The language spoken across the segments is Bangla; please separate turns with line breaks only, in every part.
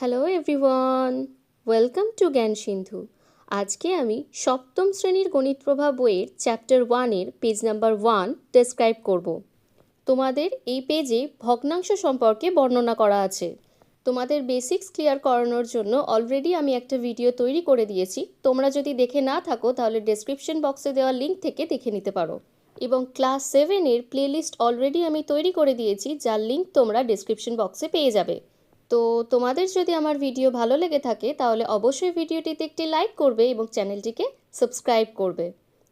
হ্যালো এভরিওয়ান ওয়েলকাম টু জ্ঞান সিন্ধু আজকে আমি সপ্তম শ্রেণীর গণিত প্রভা বইয়ের চ্যাপ্টার ওয়ানের পেজ নাম্বার ওয়ান ডেসক্রাইব করব তোমাদের এই পেজে ভগ্নাংশ সম্পর্কে বর্ণনা করা আছে তোমাদের বেসিক্স ক্লিয়ার করানোর জন্য অলরেডি আমি একটা ভিডিও তৈরি করে দিয়েছি তোমরা যদি দেখে না থাকো তাহলে ডেসক্রিপশন বক্সে দেওয়া লিঙ্ক থেকে দেখে নিতে পারো এবং ক্লাস সেভেনের প্লেলিস্ট অলরেডি আমি তৈরি করে দিয়েছি যার লিঙ্ক তোমরা ডেসক্রিপশন বক্সে পেয়ে যাবে তো তোমাদের যদি আমার ভিডিও ভালো লেগে থাকে তাহলে অবশ্যই ভিডিওটিতে একটি লাইক করবে এবং চ্যানেলটিকে সাবস্ক্রাইব করবে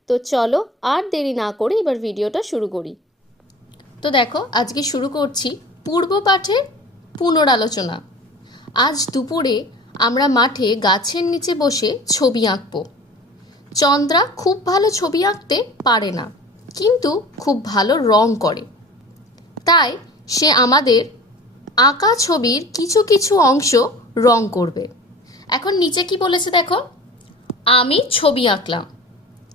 তো চলো আর দেরি না করে এবার ভিডিওটা শুরু করি তো দেখো আজকে শুরু করছি পূর্ব পাঠের পুনরালোচনা আজ দুপুরে আমরা মাঠে গাছের নিচে বসে ছবি আঁকবো চন্দ্রা খুব ভালো ছবি আঁকতে পারে না কিন্তু খুব ভালো রং করে তাই সে আমাদের আঁকা ছবির কিছু কিছু অংশ রং করবে এখন নিচে কি বলেছে দেখো আমি ছবি আঁকলাম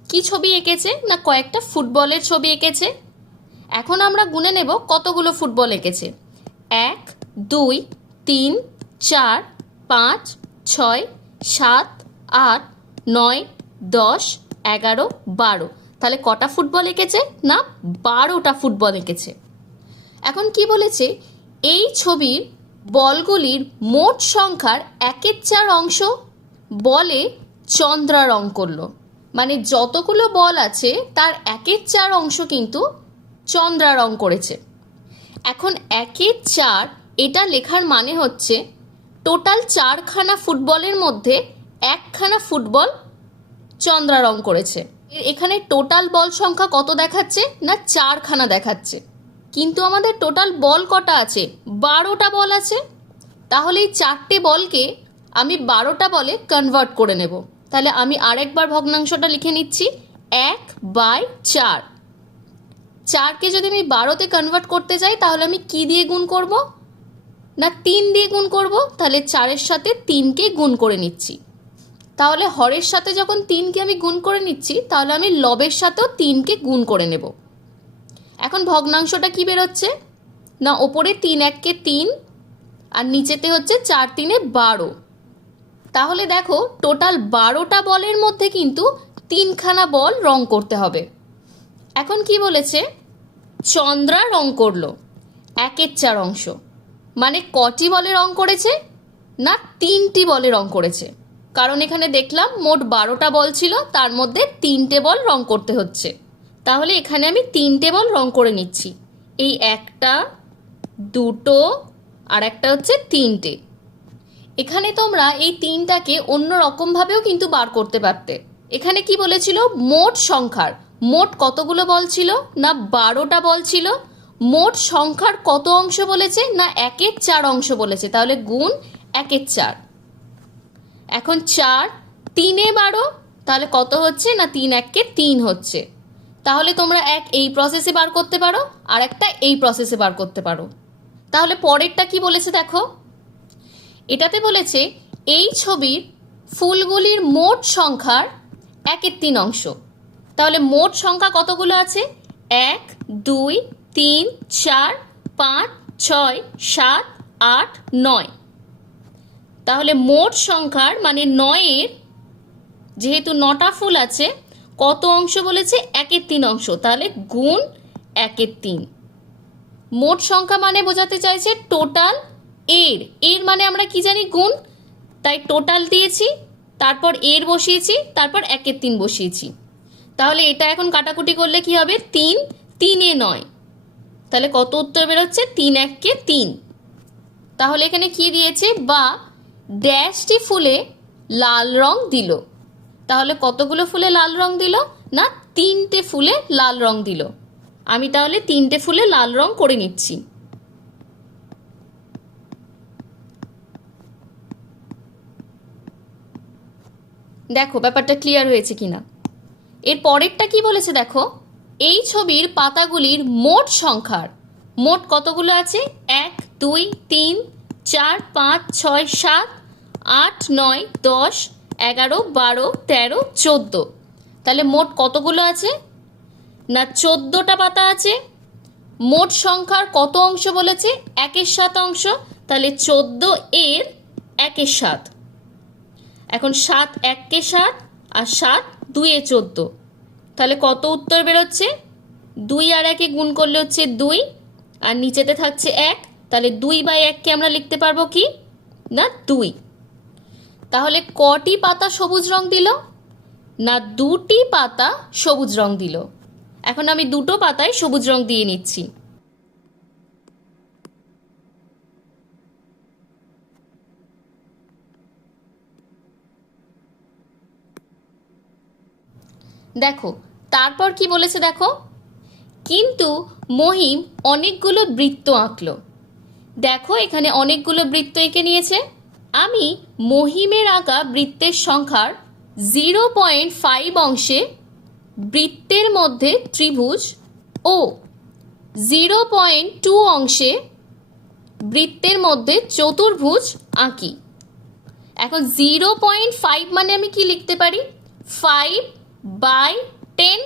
কি ছবি এঁকেছে না কয়েকটা ফুটবলের ছবি এঁকেছে এখন আমরা গুনে নেব কতগুলো ফুটবল এঁকেছে এক দুই তিন চার পাঁচ ছয় সাত আট নয় দশ এগারো বারো তাহলে কটা ফুটবল এঁকেছে না বারোটা ফুটবল এঁকেছে এখন কি বলেছে এই ছবির বলগুলির মোট সংখ্যার একের চার অংশ বলে চন্দ্রা রং করলো মানে যতগুলো বল আছে তার একের চার অংশ কিন্তু চন্দ্রা রং করেছে এখন একের চার এটা লেখার মানে হচ্ছে টোটাল চারখানা ফুটবলের মধ্যে একখানা ফুটবল চন্দ্রা রং করেছে এখানে টোটাল বল সংখ্যা কত দেখাচ্ছে না চারখানা দেখাচ্ছে কিন্তু আমাদের টোটাল বল কটা আছে বারোটা বল আছে তাহলে এই চারটে বলকে আমি বারোটা বলে কনভার্ট করে নেব তাহলে আমি আরেকবার ভগ্নাংশটা লিখে নিচ্ছি এক বাই চার চারকে যদি আমি বারোতে কনভার্ট করতে যাই তাহলে আমি কি দিয়ে গুণ করব না তিন দিয়ে গুণ করব তাহলে চারের সাথে তিনকে গুণ করে নিচ্ছি তাহলে হরের সাথে যখন তিনকে আমি গুণ করে নিচ্ছি তাহলে আমি লবের সাথেও তিনকে গুণ করে নেবো এখন ভগ্নাংশটা কি বেরোচ্ছে না ওপরে তিন এককে তিন আর নিচেতে হচ্ছে চার তিনে বারো তাহলে দেখো টোটাল বারোটা বলের মধ্যে কিন্তু তিনখানা বল রং করতে হবে এখন কি বলেছে চন্দ্রা রং করলো একের চার অংশ মানে কটি বলে রং করেছে না তিনটি বলে রং করেছে কারণ এখানে দেখলাম মোট বারোটা বল ছিল তার মধ্যে তিনটে বল রং করতে হচ্ছে তাহলে এখানে আমি তিনটে বল রং করে নিচ্ছি এই একটা দুটো আর একটা হচ্ছে তিনটে এখানে তোমরা এই তিনটাকে অন্য রকমভাবেও কিন্তু বার করতে পারতে এখানে কি বলেছিল মোট সংখ্যার মোট কতগুলো বল ছিল না বারোটা বল ছিল মোট সংখ্যার কত অংশ বলেছে না একের চার অংশ বলেছে তাহলে গুণ একের চার এখন চার তিনে বারো তাহলে কত হচ্ছে না তিন এককে তিন হচ্ছে তাহলে তোমরা এক এই প্রসেসে বার করতে পারো আর একটা এই প্রসেসে বার করতে পারো তাহলে পরেরটা কি বলেছে দেখো এটাতে বলেছে এই ছবির ফুলগুলির মোট সংখ্যার একের তিন অংশ তাহলে মোট সংখ্যা কতগুলো আছে এক দুই তিন চার পাঁচ ছয় সাত আট নয় তাহলে মোট সংখ্যার মানে নয়ের যেহেতু নটা ফুল আছে কত অংশ বলেছে একের তিন অংশ তাহলে গুণ একের তিন মোট সংখ্যা মানে বোঝাতে চাইছে টোটাল এর এর মানে আমরা কি জানি গুণ তাই টোটাল দিয়েছি তারপর এর বসিয়েছি তারপর একের তিন বসিয়েছি তাহলে এটা এখন কাটাকুটি করলে কি হবে তিন তিনে নয় তাহলে কত উত্তর বেরোচ্ছে তিন এককে তিন তাহলে এখানে কি দিয়েছে বা ড্যাশটি ফুলে লাল রং দিল তাহলে কতগুলো ফুলে লাল রং দিল না তিনটে ফুলে লাল রং দিল আমি তাহলে তিনটে ফুলে লাল রং করে নিচ্ছি দেখো ব্যাপারটা ক্লিয়ার হয়েছে কিনা এর পরেরটা কি বলেছে দেখো এই ছবির পাতাগুলির মোট সংখ্যার মোট কতগুলো আছে এক দুই তিন চার পাঁচ ছয় সাত আট নয় দশ এগারো বারো তেরো চোদ্দ তাহলে মোট কতগুলো আছে না চোদ্দোটা পাতা আছে মোট সংখ্যার কত অংশ বলেছে একের সাত অংশ তাহলে চোদ্দ এর একের সাত এখন সাত কে সাত আর সাত দুয়ে চোদ্দ তাহলে কত উত্তর বেরোচ্ছে দুই আর একে গুণ করলে হচ্ছে দুই আর নিচেতে থাকছে এক তাহলে দুই বাই এককে আমরা লিখতে পারবো কি না দুই তাহলে কটি পাতা সবুজ রং দিল না দুটি পাতা সবুজ রং দিল এখন আমি দুটো পাতায় সবুজ রং দিয়ে নিচ্ছি দেখো তারপর কি বলেছে দেখো কিন্তু মহিম অনেকগুলো বৃত্ত আঁকল দেখো এখানে অনেকগুলো বৃত্ত এঁকে নিয়েছে আমি মহিমের আঁকা বৃত্তের সংখ্যার জিরো পয়েন্ট ফাইভ অংশে বৃত্তের মধ্যে ত্রিভুজ ও জিরো পয়েন্ট টু অংশে বৃত্তের মধ্যে চতুর্ভুজ আঁকি এখন জিরো পয়েন্ট ফাইভ মানে আমি কি লিখতে পারি ফাইভ বাই টেন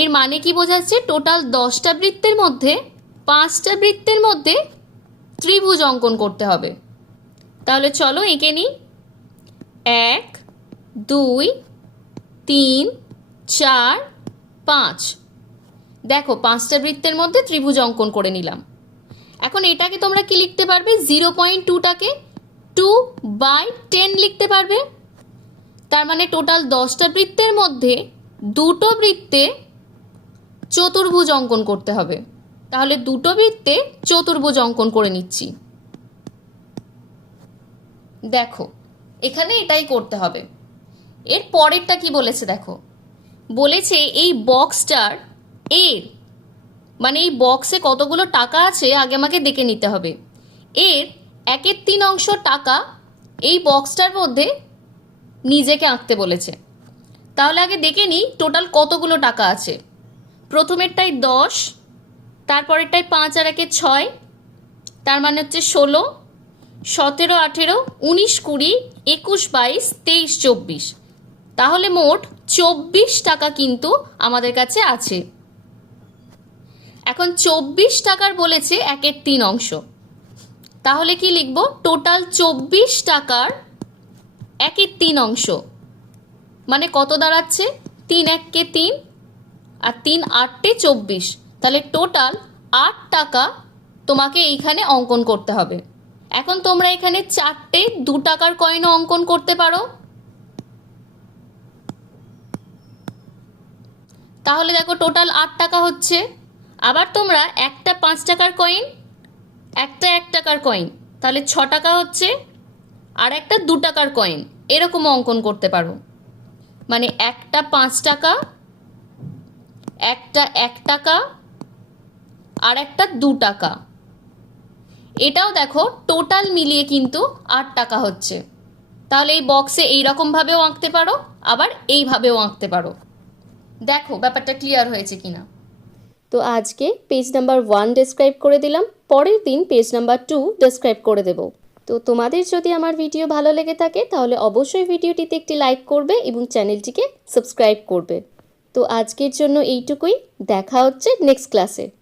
এর মানে কি বোঝাচ্ছে টোটাল দশটা বৃত্তের মধ্যে পাঁচটা বৃত্তের মধ্যে ত্রিভুজ অঙ্কন করতে হবে তাহলে চলো এঁকে নিই এক দুই তিন চার পাঁচ দেখো পাঁচটা বৃত্তের মধ্যে ত্রিভুজ অঙ্কন করে নিলাম এখন এটাকে তোমরা কি লিখতে পারবে জিরো পয়েন্ট টুটাকে টু বাই টেন লিখতে পারবে তার মানে টোটাল দশটা বৃত্তের মধ্যে দুটো বৃত্তে চতুর্ভুজ অঙ্কন করতে হবে তাহলে দুটো বৃত্তে চতুর্ভুজ অঙ্কন করে নিচ্ছি দেখো এখানে এটাই করতে হবে এর পরেরটা কি বলেছে দেখো বলেছে এই বক্সটার এর মানে এই বক্সে কতগুলো টাকা আছে আগে আমাকে দেখে নিতে হবে এর একের তিন অংশ টাকা এই বক্সটার মধ্যে নিজেকে আঁকতে বলেছে তাহলে আগে দেখে নিই টোটাল কতগুলো টাকা আছে প্রথমেরটাই দশ তারপরেরটাই পাঁচ আর একে ছয় তার মানে হচ্ছে ষোলো সতেরো আঠেরো উনিশ কুড়ি একুশ বাইশ তেইশ চব্বিশ তাহলে মোট চব্বিশ টাকা কিন্তু আমাদের কাছে আছে এখন চব্বিশ টাকার বলেছে একের তিন অংশ তাহলে কি লিখব টোটাল চব্বিশ টাকার একের তিন অংশ মানে কত দাঁড়াচ্ছে তিন এককে তিন আর তিন আটটে চব্বিশ তাহলে টোটাল আট টাকা তোমাকে এইখানে অঙ্কন করতে হবে এখন তোমরা এখানে চারটে দু টাকার কয়েনও অঙ্কন করতে পারো তাহলে দেখো টোটাল আট টাকা হচ্ছে আবার তোমরা একটা পাঁচ টাকার কয়েন একটা এক টাকার কয়েন তাহলে ছ টাকা হচ্ছে আর একটা দু টাকার কয়েন এরকম অঙ্কন করতে পারো মানে একটা পাঁচ টাকা একটা এক টাকা আর একটা দু টাকা এটাও দেখো টোটাল মিলিয়ে কিন্তু আট টাকা হচ্ছে তাহলে এই বক্সে এইরকমভাবেও আঁকতে পারো আবার এইভাবেও আঁকতে পারো দেখো ব্যাপারটা ক্লিয়ার হয়েছে কিনা তো আজকে পেজ নাম্বার ওয়ান ডেসক্রাইব করে দিলাম পরের দিন পেজ নাম্বার টু ডেসক্রাইব করে দেব তো তোমাদের যদি আমার ভিডিও ভালো লেগে থাকে তাহলে অবশ্যই ভিডিওটিতে একটি লাইক করবে এবং চ্যানেলটিকে সাবস্ক্রাইব করবে তো আজকের জন্য এইটুকুই দেখা হচ্ছে নেক্সট ক্লাসে